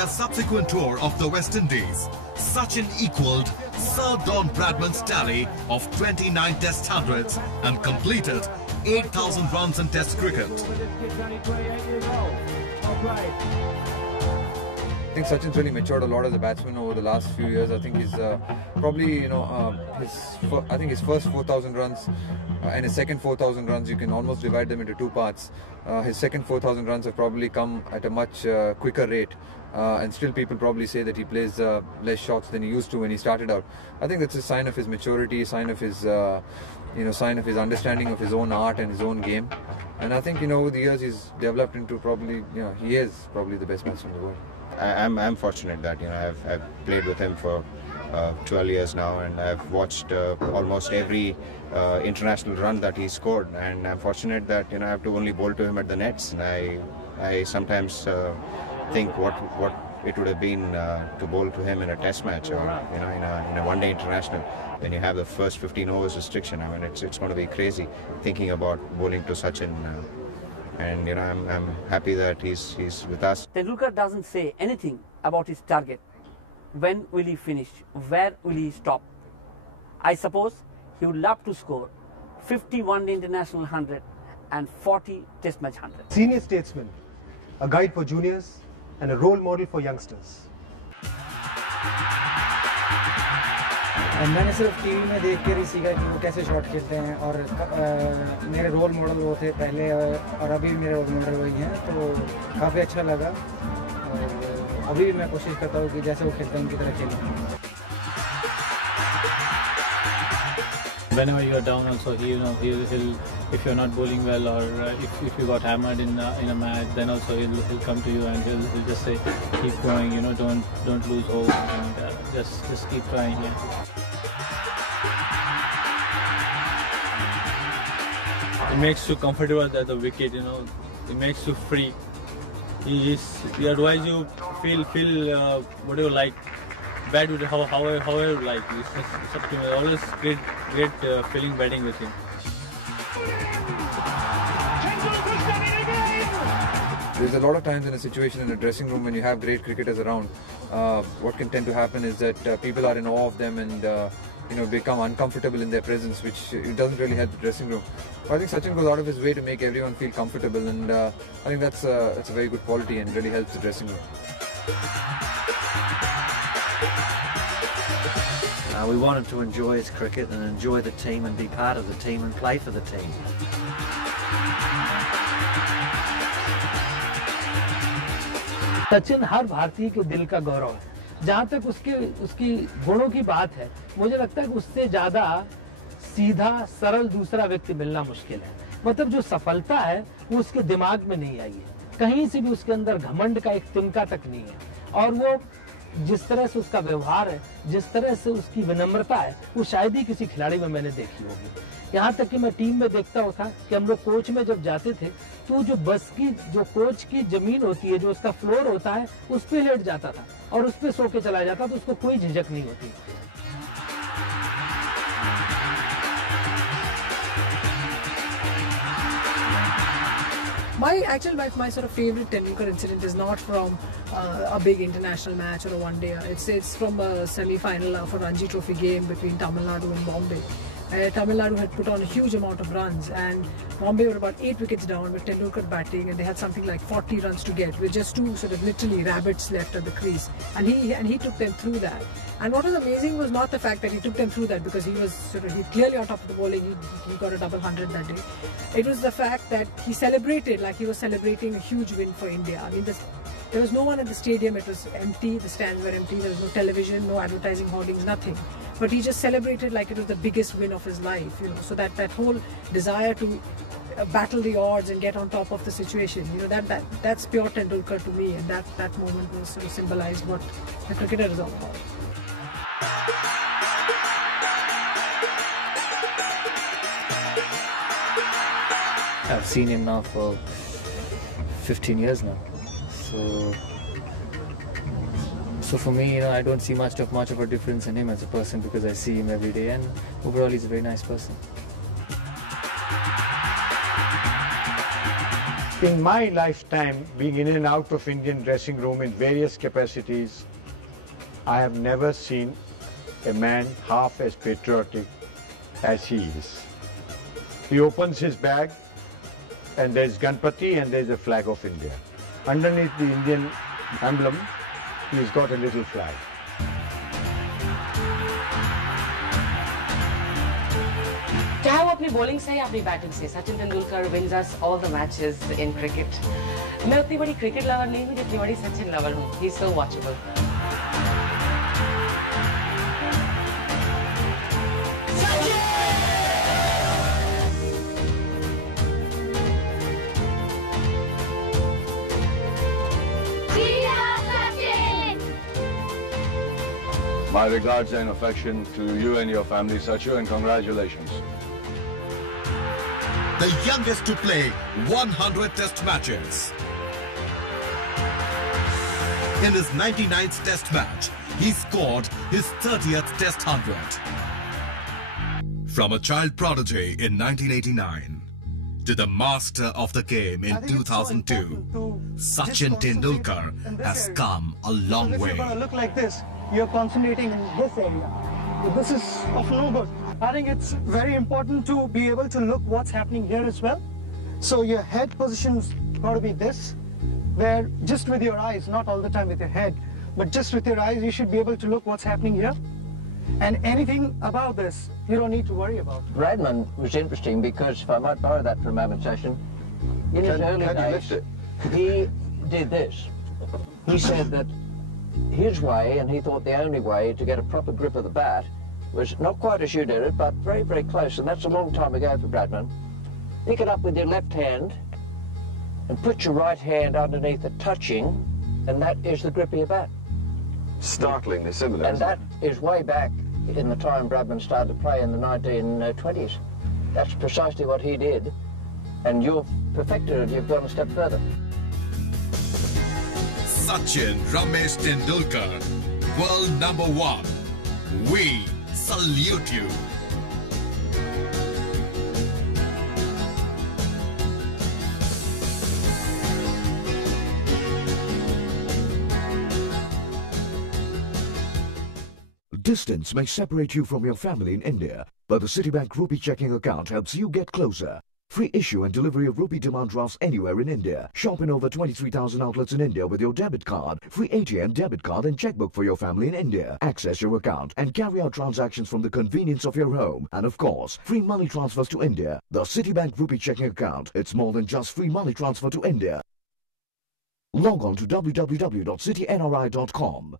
A subsequent tour of the West Indies, Sachin equalled Sir Don Bradman's tally of 29 Test hundreds and completed 8,000 runs in Test cricket. I think Sachin's really matured a lot as a batsman over the last few years. I think he's probably, his first 4,000 runs and his second 4,000 runs, you can almost divide them into two parts. His second 4,000 runs have probably come at a much quicker rate. And still people probably say that he plays less shots than he used to when he started out. I think that's a sign of his maturity, sign of his understanding of his own art and his own game. And I think, over the years he's developed into probably, he is probably the best batsman in the world. I'm fortunate that I've played with him for 12 years now, and I've watched almost every international run that he scored, and I'm fortunate that I have to only bowl to him at the nets. And I sometimes think what it would have been to bowl to him in a test match or in a one-day international when you have the first 15 overs restriction. I mean, it's going to be crazy thinking about bowling to Sachin. And I'm happy that he's with us. Tendulkar doesn't say anything about his target. When will he finish? Where will he stop? I suppose he would love to score 50 one-day international 100 and 40 test match 100. Senior statesman, a guide for juniors and a role model for youngsters. मैंने सिर्फ TV में देख कर ही सीखा कि वो कैसे shot खेलते हैं, और मेरे रोल मॉडल वो थे पहले और अभी भी मेरे रोल मॉडल वही हैं, तो काफ़ी अच्छा लगा और अभी भी मैं कोशिश करता हूँ कि जैसे वो खेलते हैं उनकी तरह खेलूँ. Whenever you are down, also he'll if you're not bowling well, or if you got hammered in a match, then also he'll come to you and he'll just say, keep going, don't lose hope, and just keep trying. Yeah. It makes you comfortable at the wicket, it makes you free. He advise you feel whatever you like, bad with however you like. It's always great feeling batting with him. There's a lot of times in a situation in a dressing room when you have great cricketers around, what can tend to happen is that people are in awe of them and become uncomfortable in their presence, which it doesn't really help the dressing room. But I think Sachin goes out of his way to make everyone feel comfortable, and I think that's a very good quality and really helps the dressing room. We want him to enjoy his cricket and enjoy the team and be part of the team and play for the team. Sachin हर भारतीय के दिल का गौरव है. जहाँ तक उसकी गुणों की बात है, मुझे लगता है कि उससे ज़्यादा सीधा सरल दूसरा व्यक्ति मिलना मुश्किल है. मतलब जो सफलता है वो उसके दिमाग में नहीं आई है, कहीं से भी उसके अंदर घमंड का एक तिनका तक नहीं है, और वो जिस तरह से उसका व्यवहार है, जिस तरह से उसकी विनम्रता है, वो शायद ही किसी खिलाड़ी में मैंने देखी होगी. यहाँ तक कि मैं टीम में देखता था कि हम लोग कोच में जब जाते थे तो जो कोच की जमीन होती है, जो उसका फ्लोर होता है, उस पे लेट जाता था और उस पे सो के चला जाता, तो उसको कोई झिझक नहीं होती. My sort of favorite Tendulkar incident is not from a big international match or a one-day. It's from a semi-final of a Ranji Trophy game between Tamil Nadu and Bombay. Tamil Nadu had put on a huge amount of runs, and Bombay were about 8 wickets down with Tendulkar batting, and they had something like 40 runs to get with just two sort of literally rabbits left at the crease, and he took them through that. And what was amazing was not the fact that he took them through that because he clearly on top of the bowling, he got a double 100 that day. It was the fact that he celebrated like he was celebrating a huge win for India. I mean, there was no one at the stadium, it was empty, the stands were empty, there was no television, no advertising hoardings, nothing. But he just celebrated like it was the biggest win of his life, so that whole desire to battle the odds and get on top of the situation, that's pure Tendulkar to me, and that moment was sort of symbolized what the cricketer is all about. I've seen him now for 15 years now, so for me, I don't see much of a difference in him as a person because I see him every day, and overall he's a very nice person. In my lifetime, being in and out of Indian dressing room in various capacities, I have never seen a man half as patriotic as he is. He opens his bag and there's Ganpati and there's a flag of India. Underneath the Indian emblem, he's got a little flag. चाहे वो अपनी bowling से या अपनी batting से, Sachin Tendulkar wins us all the matches in cricket. मैं उतनी बड़ी क्रिकेट लवर नहीं हूँ जितनी बड़ी सचिन लवर हूँ. He's so watchable. My regards and affection to you and your family, Sachu, and congratulations. The youngest to play 100 test matches. In his 99th test match, he scored his 30th test 100. From a child prodigy in 1989 to the master of the game in 2002, Sachin Tendulkar has come a long way. If you're going to look like this, you're concentrating in this area. This is of no good. I think it's very important to be able to look what's happening here as well. So your head position's got to be this, where just with your eyes, not all the time with your head, but just with your eyes, you should be able to look what's happening here. And anything about this, you don't need to worry about. Bradman was interesting because, if I might borrow that for a moment, Sachin, in his early days, he did this. He said that his way, and he thought the only way to get a proper grip of the bat, was not quite as you did it, but very, very close, and that's a long time ago for Bradman. Pick it up with your left hand and put your right hand underneath it, touching, and that is the grip of your bat. Startlingly similar. And that is way back in the time Bradman started to play in the 1920s. That's precisely what he did, and you've perfected it, you've gone a step further. Sachin Ramesh Tendulkar, world number 1. We salute you. Distance may separate you from your family in India, but the Citibank Rupee checking account helps you get closer. Free issue and delivery of rupee demand drafts anywhere in India. Shop in over 23,000 outlets in India with your debit card. Free ATM, debit card and checkbook for your family in India. Access your account and carry out transactions from the convenience of your home. And of course, free money transfers to India. The Citibank Rupee checking account. It's more than just free money transfer to India. Log on to www.citynri.com.